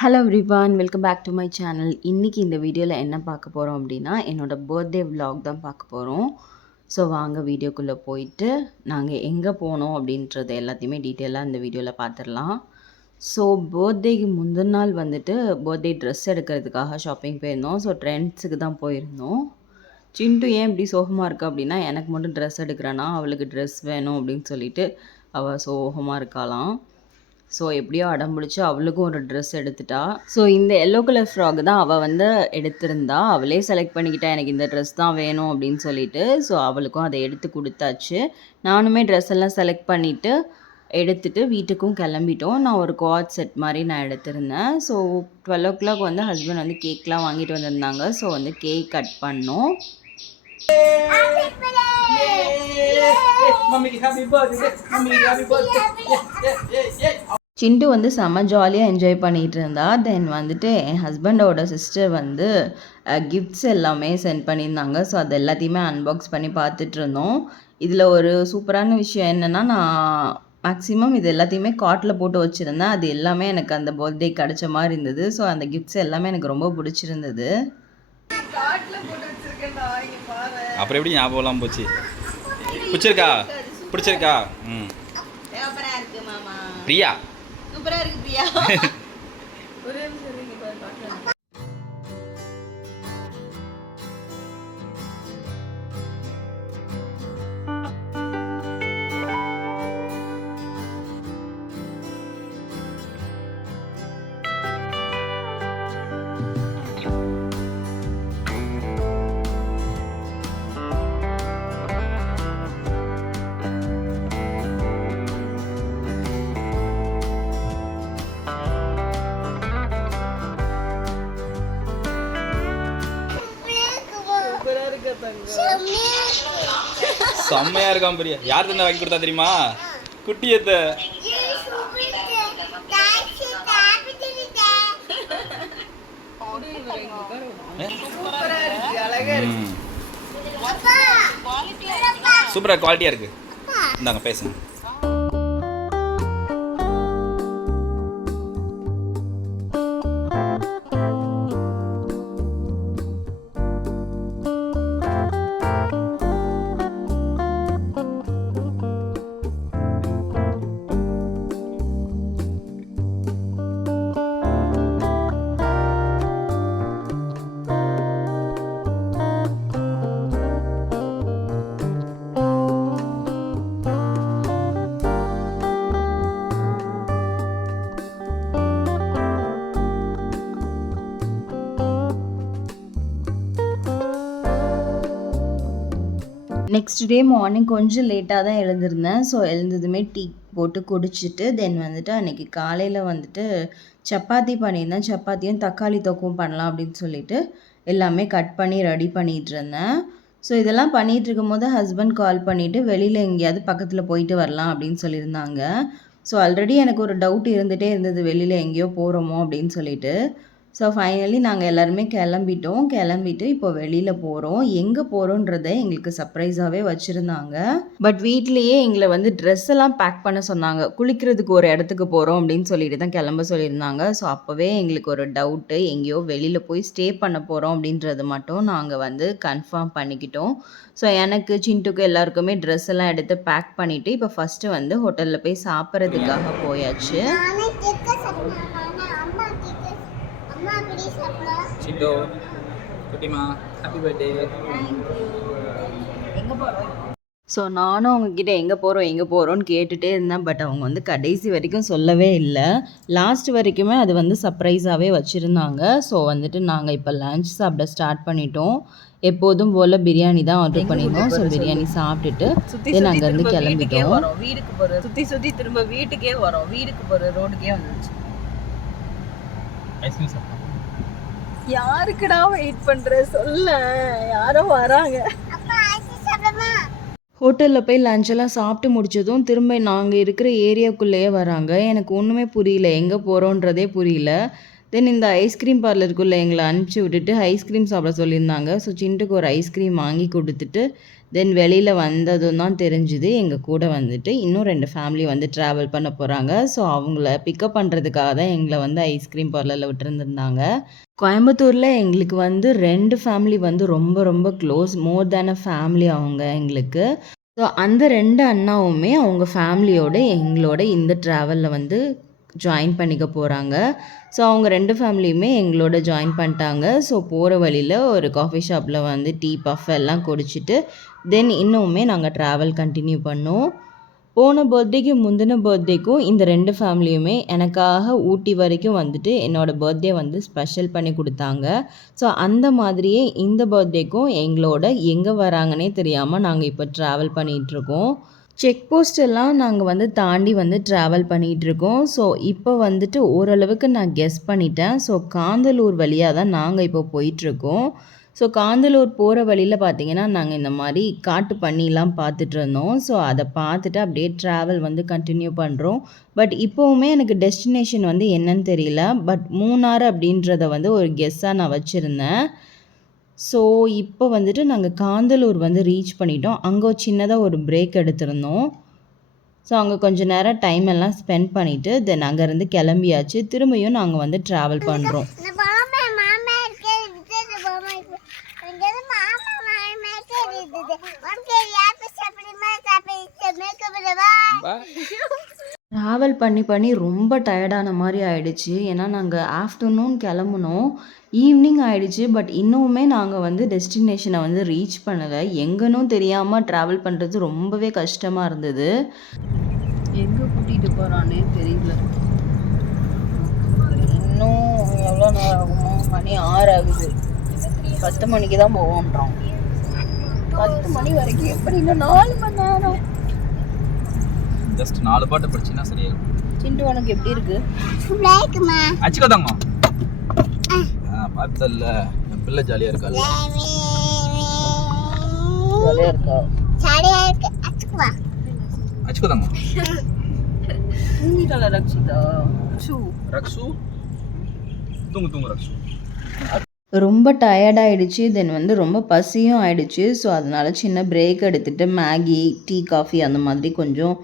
Hello everyone, welcome back to my channel. இன்றைக்கி இந்த வீடியோவில் என்ன பார்க்க போகிறோம் அப்படின்னா, என்னோடய பர்த்டே vlog தான் பார்க்க போகிறோம். ஸோ வாங்க வீடியோக்குள்ளே போயிட்டு நாங்கள் எங்கே போனோம் அப்படின்றது எல்லாத்தையுமே டீட்டெயிலாக இந்த வீடியோவில் பார்த்துடலாம். ஸோ பர்த்டேக்கு முந்தின நாள் வந்துட்டு பர்த்டே ட்ரெஸ் எடுக்கிறதுக்காக ஷாப்பிங் போயிருந்தோம். ஸோ ட்ரெண்ட்ஸுக்கு தான் போயிருந்தோம். சிண்டு ஏன் இப்படி சோகமாக இருக்கா அப்படின்னா, எனக்கு மட்டும் ட்ரெஸ் எடுக்கிறேன்னா அவளுக்கு ட்ரெஸ் வேணும் அப்படின்னு சொல்லிட்டு அவள் சோகமாக இருக்காளாம். ஸோ எப்படியோ அடம்பிடிச்சு அவளுக்கும் ஒரு ட்ரெஸ் எடுத்துட்டா. ஸோ இந்த எல்லோ கலர் ஃப்ராக் தான் அவள் வந்து எடுத்திருந்தா. அவளே செலக்ட் பண்ணிக்கிட்டா எனக்கு இந்த ட்ரெஸ் தான் வேணும் அப்படின்னு சொல்லிட்டு. ஸோ அவளுக்கும் அதை எடுத்து கொடுத்தாச்சு. நானுமே ட்ரெஸ் எல்லாம் செலக்ட் பண்ணிவிட்டு எடுத்துகிட்டு வீட்டுக்கும் கிளம்பிட்டோம். நான் ஒரு குவாட் செட் மாதிரி நான் எடுத்திருந்தேன். ஸோ 12 o'clock வந்து ஹஸ்பண்ட் வந்து கேக்லாம் வாங்கிட்டு வந்திருந்தாங்க. ஸோ வந்து கேக் கட் பண்ணோம். சிண்டு வந்து செம்ம ஜாலியாக என்ஜாய் பண்ணிகிட்டு இருந்தா. தென் வந்துட்டு என் ஹஸ்பண்டோட சிஸ்டர் வந்து கிஃப்ட்ஸ் எல்லாமே சென்ட் பண்ணியிருந்தாங்க. ஸோ அது எல்லாத்தையுமே அன்பாக்ஸ் பண்ணி பார்த்துட்டு இருந்தோம். இதில் ஒரு சூப்பரான விஷயம் என்னென்னா, நான் மேக்ஸிமம் இது எல்லாத்தையுமே கார்ட்டில் போட்டு வச்சுருந்தேன். அது எல்லாமே எனக்கு அந்த பர்த்டே கிடச்ச மாதிரி இருந்தது. ஸோ அந்த கிஃப்ட்ஸ் எல்லாமே எனக்கு ரொம்ப பிடிச்சிருந்தது. அப்புறம் எப்படி ஞாபகம்லாம் போச்சு? பிடிச்சிருக்கா? பிடிச்சிருக்கா? ம், பிரியா சூப்பரா இருக்கு பிரியா. செம்மையா இருக்கான் பிரியா. யார் தந்தா வாங்கி கொடுத்தா தெரியுமா? குட்டி எத்த. சூப்பரா குவாலிட்டியா இருக்கு. இந்தாங்க பேசுங்க. நெக்ஸ்ட் டே மார்னிங் கொஞ்சம் லேட்டாக தான் எழுந்திருந்தேன். ஸோ எழுந்ததுமே டீ போட்டு குடிச்சிட்டு தென் வந்துட்டு அன்றைக்கி காலையில் வந்துட்டு சப்பாத்தி பண்ணியிருந்தேன். சப்பாத்தியும் தக்காளி தொக்கும் பண்ணலாம் அப்படின்னு சொல்லிட்டு எல்லாமே கட் பண்ணி ரெடி பண்ணிகிட்டு இருந்தேன். ஸோ இதெல்லாம் பண்ணிகிட்டு இருக்கும்போது ஹஸ்பண்ட் கால் பண்ணிவிட்டு வெளியில் எங்கேயாவது பக்கத்தில் போயிட்டு வரலாம் அப்படின்னு சொல்லியிருந்தாங்க. ஸோ ஆல்ரெடி எனக்கு ஒரு டவுட் இருந்துகிட்டே இருந்தது, வெளியில் எங்கேயோ போகிறோமோ அப்படின்னு சொல்லிட்டு. ஸோ ஃபைனலி நாங்கள் எல்லாருமே கிளம்பிட்டு இப்போ வெளியில் போகிறோம். எங்கே போகிறோன்றதை எங்களுக்கு சர்ப்ரைஸாகவே வச்சுருந்தாங்க. பட் வீட்லேயே எங்களை வந்து ட்ரெஸ் எல்லாம் பேக் பண்ண சொன்னாங்க. குளிக்கிறதுக்கு ஒரு இடத்துக்கு போகிறோம் அப்படின்னு சொல்லிட்டு தான் கிளம்ப சொல்லியிருந்தாங்க. ஸோ அப்போவே எங்களுக்கு ஒரு டவுட்டு, எங்கேயோ வெளியில் போய் ஸ்டே பண்ண போகிறோம் அப்படின்றது மட்டும் நாங்கள் வந்து கன்ஃபார்ம் பண்ணிக்கிட்டோம். ஸோ எனக்கு சிண்டுக்கு எல்லாருக்குமே ட்ரெஸ் எல்லாம் எடுத்து பேக் பண்ணிவிட்டு இப்போ ஃபஸ்ட்டு வந்து ஹோட்டலில் போய் சாப்பிட்றதுக்காக போயாச்சு. சிண்டு குட்டிமா ஹாப்பி பர்த்டே. எங்கே போகிறோம்? ஸோ நானும் அவங்கக்கிட்ட எங்கே போகிறோன்னு கேட்டுகிட்டே இருந்தேன். பட் அவங்க வந்து கடைசி வரைக்கும் சொல்லவே இல்லை. லாஸ்ட் வரைக்குமே அது வந்து சர்ப்ரைஸாகவே வச்சுருந்தாங்க. ஸோ வந்துட்டு நாங்கள் இப்போ லன்ச் சாப்பிட ஸ்டார்ட் பண்ணிட்டோம். எப்போதும் போல் பிரியாணி தான் ஆர்டர் பண்ணியிருந்தோம். ஸோ பிரியாணி சாப்பிட்டுட்டு தென் அங்கேருந்து கிளம்பிட்டோம். வீட்டுக்கு போகிற சுற்றி திரும்ப வீட்டுக்கே வரோம். வீட்டுக்கு போகிற ரோடுக்கே வந்துச்சு. ஐஸ்கிரீம் சாப்பிட்டோம். யாருக்குடா வெயிட் பண்ணுற சொல்ல, யாரோ வராங்க. ஹோட்டலில் போய் லஞ்செல்லாம் சாப்பிட்டு முடிச்சதும் திரும்ப நாங்கள் இருக்கிற ஏரியாக்குள்ளேயே வராங்க. எனக்கு ஒன்றுமே புரியல, எங்கே போகிறோன்றதே புரியல. தென் இந்த ஐஸ்கிரீம் பார்லருக்குள்ளே எங்களை அனுப்பிச்சி விட்டுட்டு ஐஸ்கிரீம் சாப்பிட சொல்லியிருந்தாங்க. ஸோ சிண்டுக்கு ஒரு ஐஸ்கிரீம் வாங்கி கொடுத்துட்டு தென் வெளியில் வந்ததும் தான் தெரிஞ்சுது எங்கள் கூட வந்துட்டு இன்னும் 2 ஃபேமிலி வந்து ட்ராவல் பண்ண போகிறாங்க. ஸோ அவங்கள பிக்கப் பண்ணுறதுக்காக தான் எங்களை வந்து ஐஸ்கிரீம் பார்லரில் விட்டுருந்துருந்தாங்க. கோயம்புத்தூரில் எங்களுக்கு வந்து 2 ஃபேமிலி வந்து ரொம்ப ரொம்ப க்ளோஸ், மோர் தேன் அ ஃபேமிலி அவங்க எங்களுக்கு. ஸோ அந்த 2 அண்ணாவுமே அவங்க ஃபேமிலியோட எங்களோட இந்த ட்ராவலில் வந்து ஜாயின் பண்ணிக்க போகிறாங்க. ஸோ அவங்க 2 ஃபேமிலியுமே எங்களோட ஜாயின் பண்ணிட்டாங்க. ஸோ போகிற வழியில் ஒரு காஃபி ஷாப்பில் வந்து டீ, பஃப் எல்லாம் குடிச்சிட்டு தென் இன்னுமே நாங்கள் ட்ராவல் கண்டினியூ பண்ணோம். போன பர்த்டேக்கு முந்தின பர்த்டேக்கும் இந்த 2 ஃபேமிலியுமே எனக்காக ஊட்டி வரைக்கும் வந்துட்டு என்னோடய பர்த்டே வந்து ஸ்பெஷல் பண்ணி கொடுத்தாங்க. ஸோ அந்த மாதிரியே இந்த பர்த்டேக்கும் எங்களோட எங்கே வராங்கன்னே தெரியாமல் நாங்கள் இப்போ ட்ராவல் பண்ணிகிட்ருக்கோம். செக் போஸ்ட் எல்லாம் நாங்கள் வந்து தாண்டி வந்து ட்ராவல் பண்ணிகிட்ருக்கோம். ஸோ இப்போ வந்துட்டு ஓரளவுக்கு நான் கெஸ் பண்ணிட்டேன். ஸோ காந்தலூர் வழியாக தான் நாங்கள் இப்போ போயிட்டுருக்கோம். ஸோ காந்தலூர் போகிற வழியில் பார்த்தீங்கன்னா நாங்கள் இந்த மாதிரி காட்டு பன்னிலாம் பார்த்துட்டு இருந்தோம். ஸோ அதை பார்த்துட்டு அப்படியே ட்ராவல் வந்து கண்டினியூ பண்ணுறோம். பட் இப்போவுமே எனக்கு டெஸ்டினேஷன் வந்து என்னன்னு தெரியல. பட் மூணாறு அப்படின்றத வந்து ஒரு கெஸ்ஸாக நான் வச்சுருந்தேன். ஸோ இப்போ வந்துட்டு நாங்கள் காந்தலூர் வந்து ரீச் பண்ணிட்டோம். அங்கே சின்னதாக ஒரு பிரேக் எடுத்திருந்தோம். ஸோ அங்கே கொஞ்சம் நேரம் டைம் எல்லாம் ஸ்பெண்ட் பண்ணிவிட்டு தென் அங்கேருந்து கிளம்பியாச்சு. திரும்பியும் நாங்கள் வந்து ட்ராவல் பண்ணுறோம். ட்ராவல் பண்ணி ரொம்ப டயர்டான மாதிரி ஆயிடுச்சு. ஏன்னா நாங்கள் ஆஃப்டர்நூன் கிளம்புனோம், ஈவினிங் ஆயிடுச்சு. பட் இன்னுமே நாங்கள் வந்து டெஸ்டினேஷனை வந்து ரீச் பண்ணலை. எங்கன்னும் தெரியாமல் ட்ராவல் பண்ணுறது ரொம்பவே கஷ்டமாக இருந்தது. எங்கே கூட்டிகிட்டு போகிறானே தெரியல. இன்னும் எவ்வளோ நேரம் ஆகுமோ? மணி 6 ஆகுது. 10 மணிக்கு தான் போவோன்றோம். 10 மணி வரைக்கும் எப்படி? இன்னும் 4 மணி நேரம். ஜஸ்ட் 4 பாட்டு படிச்சினா சரியாயிடும். சிண்டு உனக்கு எப்படி இருக்கு? அச்சுக்கோதாங்க. பார்த்தல என் பிள்ளை ஜாலியாக இருக்காள். ஜாலியாக இருக்கா? அச்சுக்கோதாங்க. தூங்கிட்டாளா ரக்ஷிதா? ரக்ஷு தூங்கு ரக்ஷு. ரொம்ப டயர்டாயிடுச்சு. தென் வந்து ரொம்ப பசியும் ஆயிடுச்சு. ஸோ அதனால சின்ன பிரேக் எடுத்துகிட்டு மேகி, டீ, காஃபி அந்த மாதிரி கொஞ்சம்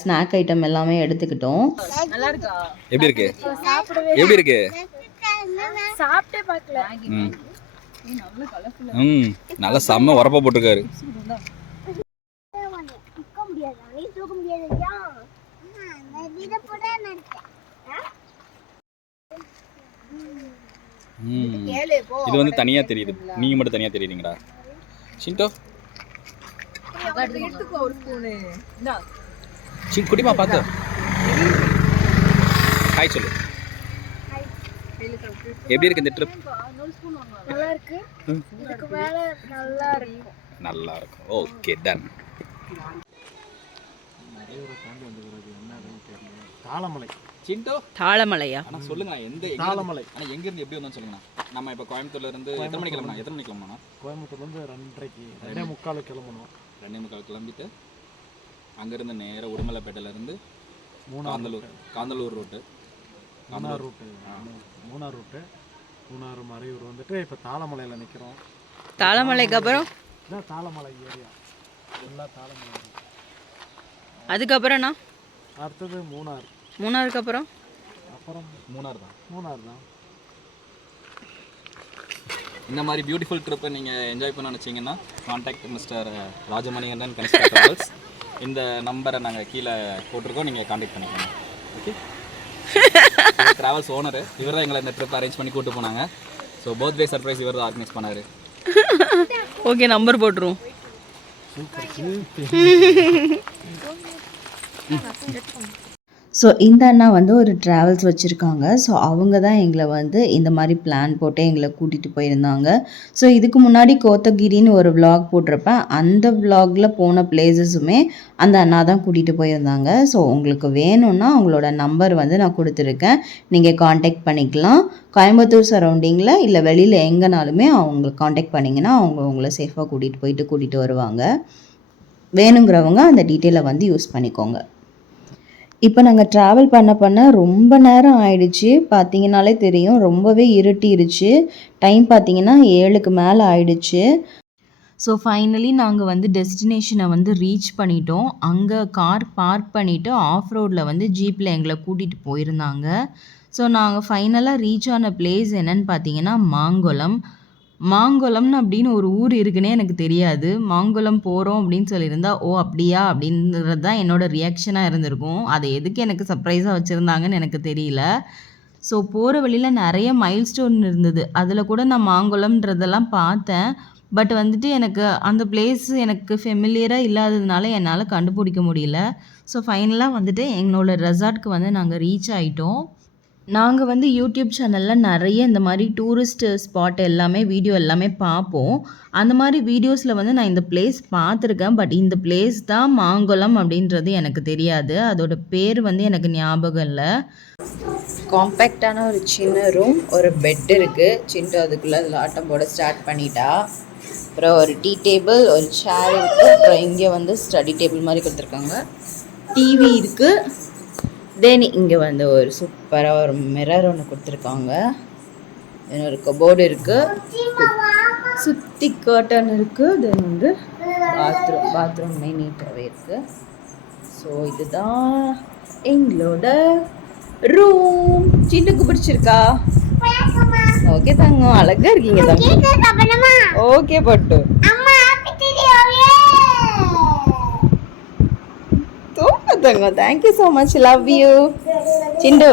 ஸ்நாக் ஐட்டம் எல்லாமே எடுத்துக்கிட்டோம். நல்லா இருக்கா? எப்படி இருக்கு? எப்படி இருக்கு? சாப்பிட்டே பார்க்கல. நல்லா செம்ம உரப்பா போட்டிருக்காரு. இது வந்து தனியா தெரியுது, நீங்க மட்டும் தனியா தெரியுறீங்களா? சிண்டோ ஒரு ஸ்பூனு குடிமா பார்த்து ஹாய் சொல்லு. எப்படி இருக்கு இந்த ட்ரிப்? நல்லா இருக்கு. இதுக்கு மேல நல்லா இருக்கும். Okay done. தாளமலை. சிண்டோ தாளமலையா? ஆனா சொல்லுங்க எந்த தாளமலை. ஆனா எங்க இருந்து எப்படி வந்தோம்னு சொல்லுங்க. நம்ம இப்ப கோயம்புத்தூர்ல இருந்து எத்தனை மணிக்கு கிளம்பணும்? கோயம்புத்தூர்ல இருந்து 2:30 2:45 கிளம்பணும். 2:45 கிளம்பிட்டு அங்கிருந்து நேராக உடுமலைப்பேட்டையில இருந்து காந்தலூர் ரூட்டு, மூணார் ரூட்டு, மூணாறு மறையூர் வந்துட்டு இப்போ தாளமலையில் நிற்கிறோம். தாளமலைக்கு அப்புறம் இதான் தாளமலை ஏரியா எல்லாம் தாளமலை. அதுக்கப்புறம்ண்ணா அடுத்தது மூணார். மூணாருக்கு அப்புறம் மூணார் தான். இந்த மாதிரி பியூட்டிஃபுல் ட்ரிப்பை நீங்கள் என்ஜாய் பண்ண நினச்சிங்கன்னா contact mister Rajamanikandan Kanishka travels. இந்த நம்பரை நாங்கள் கீழே போட்டிருக்கோம், நீங்கள் கான்டாக்ட் பண்ணிக்கோங்க. ஓகே. ட்ராவல்ஸ் ஓனரு இவர் தான் எங்களை இந்த ட்ரிப் அரேஞ்ச் பண்ணி கூப்பிட்டு போனாங்க. ஸோ பர்த்டே சர்ப்ரைஸ் இவர் தான் ஆர்கனைஸ் பண்ணார். ஓகே, நம்பர் போட்டுருவோம். ஸோ இந்த அண்ணா வந்து ஒரு ட்ராவல்ஸ் வச்சுருக்காங்க. ஸோ அவங்க தான் எங்களை வந்து இந்த மாதிரி பிளான் போட்டு எங்களை கூட்டிகிட்டு போயிருந்தாங்க. ஸோ இதுக்கு முன்னாடி கோத்தகிரின்னு ஒரு விலாக் போட்டிருப்பேன். அந்த விலாகில் போன பிளேசஸுமே அந்த அண்ணா தான் கூட்டிகிட்டு போயிருந்தாங்க. ஸோ உங்களுக்கு வேணும்னா அவங்களோட நம்பர் வந்து நான் கொடுத்துருக்கேன், நீங்கள் காண்டாக்ட் பண்ணிக்கலாம். கோயம்புத்தூர் சரௌண்டிங்கில் இல்லை வெளியில் எங்கேனாலுமே அவங்களுக்கு காண்டாக்ட் பண்ணிங்கன்னா அவங்க உங்களை சேஃபாக கூட்டிகிட்டு வருவாங்க. வேணுங்கிறவங்க அந்த டீட்டெயிலை வந்து யூஸ் பண்ணிக்கோங்க. இப்போ நாங்கள் ட்ராவல் பண்ண ரொம்ப நேரம் ஆயிடுச்சு. பார்த்தீங்கன்னாலே தெரியும், ரொம்பவே இருட்டிருச்சு. டைம் பார்த்தீங்கன்னா 7க்கு மேலே ஆயிடுச்சு. ஸோ ஃபைனலி நாங்கள் வந்து டெஸ்டினேஷனை வந்து ரீச் பண்ணிட்டோம். அங்கே கார் பார்க் பண்ணிவிட்டு ஆஃப் ரோடில் வந்து ஜீப்பில் எங்களை கூட்டிகிட்டு போயிருந்தாங்க. ஸோ நாங்கள் ஃபைனலாக ரீச் ஆன பிளேஸ் என்னன்னு பார்த்தீங்கன்னா மாங்குளம். மாங்குளம்னு அப்படின்னு ஒரு ஊர் இருக்குன்னே எனக்கு தெரியாது. மாங்குளம் போகிறோம் அப்படின்னு சொல்லியிருந்தா, ஓ அப்படியா அப்படின்றது தான் என்னோட ரியாக்ஷனாக இருந்திருக்கும். அதை எதுக்கு எனக்கு சர்ப்ரைஸாக வச்சுருந்தாங்கன்னு எனக்கு தெரியல. ஸோ போகிற வழியில் நிறைய மைல்ஸ்டோன் இருந்தது. அதில் கூட நான் மாங்குளம்ன்றதெல்லாம் பார்த்தேன். பட் வந்துட்டு எனக்கு அந்த பிளேஸ் எனக்கு ஃபெமிலியராக இல்லாததுனால என்னால் கண்டுபிடிக்க முடியல. ஸோ ஃபைனலாக வந்துட்டு எங்களோட ரெசார்ட்க்கு வந்து நாங்கள் ரீச் ஆகிட்டோம். நாங்கள் வந்து யூடியூப் சேனலில் நிறைய இந்த மாதிரி டூரிஸ்ட் ஸ்பாட் எல்லாமே வீடியோ எல்லாமே பார்ப்போம். அந்த மாதிரி வீடியோஸில் வந்து நான் இந்த பிளேஸ் பார்த்துருக்கேன். பட் இந்த பிளேஸ் தான் மாங்குளம் அப்படின்றது எனக்கு தெரியாது. அதோட பேர் வந்து எனக்கு ஞாபகம் இல்லை. காம்பேக்டான ஒரு சின்ன ரூம், ஒரு பெட் இருக்குது. சின்ன அதுக்குள்ளே அதில் ஆட்டம் போட ஸ்டார்ட் பண்ணிட்டா. அப்புறம் ஒரு டீ டேபிள், ஒரு சேர் இருக்குது. அப்புறம் இங்கே வந்து ஸ்டடி டேபிள் மாதிரி கொடுத்துருக்காங்க. டிவி இருக்குது. தென் இங்கே வந்து ஒரு சூப்பராக ஒரு மிரர் ஒன்று கொடுத்துருக்காங்க. தென் ஒரு கபோர்டு இருக்குது, சுற்றி கர்டன் இருக்குது. தென் வந்து பாத்ரூமே நீட்டாகவே இருக்குது. ஸோ இதுதான் எங்களோட ரூம். சிண்டுக்கு பிடிச்சிருக்கா? ஓகே தங்கம், அழகா இருக்கீங்க தங்கம். ஓகே பட்டு தூங்க தங்கம். Thank you so much, love you சிண்டு.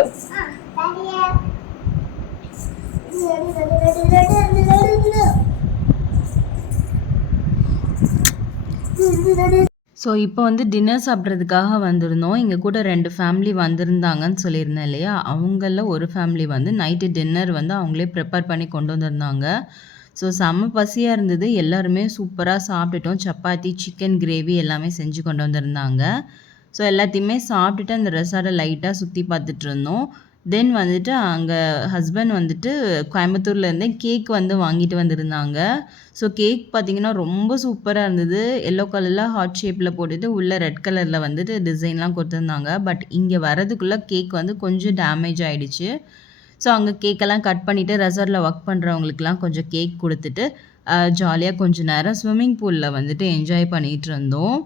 ஸோ இப்போ வந்து டின்னர் சாப்பிட்றதுக்காக வந்திருந்தோம். இங்கே கூட 2 ஃபேமிலி வந்திருந்தாங்கன்னு சொல்லியிருந்தேன் இல்லையா? அவங்களில் ஒரு ஃபேமிலி வந்து நைட்டு டின்னர் வந்து அவங்களே ப்ரிப்பேர் பண்ணி கொண்டு வந்திருந்தாங்க. ஸோ செம்ம பசியாக இருந்தது. எல்லாருமே சூப்பராக சாப்பிட்டுட்டோம். சப்பாத்தி, சிக்கன் கிரேவி எல்லாமே செஞ்சு கொண்டு வந்திருந்தாங்க. ஸோ எல்லாத்தையுமே சாப்பிட்டுட்டு அந்த ரெசார்ட்டை லைட்டாக சுற்றி பார்த்துட்டு இருந்தோம். தென் வந்துட்டு அங்கே ஹஸ்பண்ட் வந்துட்டு கோயம்புத்தூர்லேருந்தே கேக் வந்து வாங்கிட்டு வந்திருந்தாங்க. ஸோ கேக் பார்த்திங்கன்னா ரொம்ப சூப்பராக இருந்தது. எல்லோ கலரில் ஹார்ட் ஷேப்பில் போட்டுட்டு உள்ளே ரெட் கலரில் வந்துட்டு டிசைன்லாம் கொடுத்துருந்தாங்க. பட் இங்கே வரதுக்குள்ளே கேக் வந்து கொஞ்சம் டேமேஜ் ஆகிடுச்சு. ஸோ அங்கே கேக்கெல்லாம் கட் பண்ணிவிட்டு ரெசார்ட்டில் ஒர்க் பண்ணுறவங்களுக்குலாம் கொஞ்சம் கேக் கொடுத்துட்டு ஜாலியாக கொஞ்சம் நேரம் ஸ்விம்மிங் பூலில் வந்துட்டு என்ஜாய் பண்ணிகிட்டு இருந்தோம்.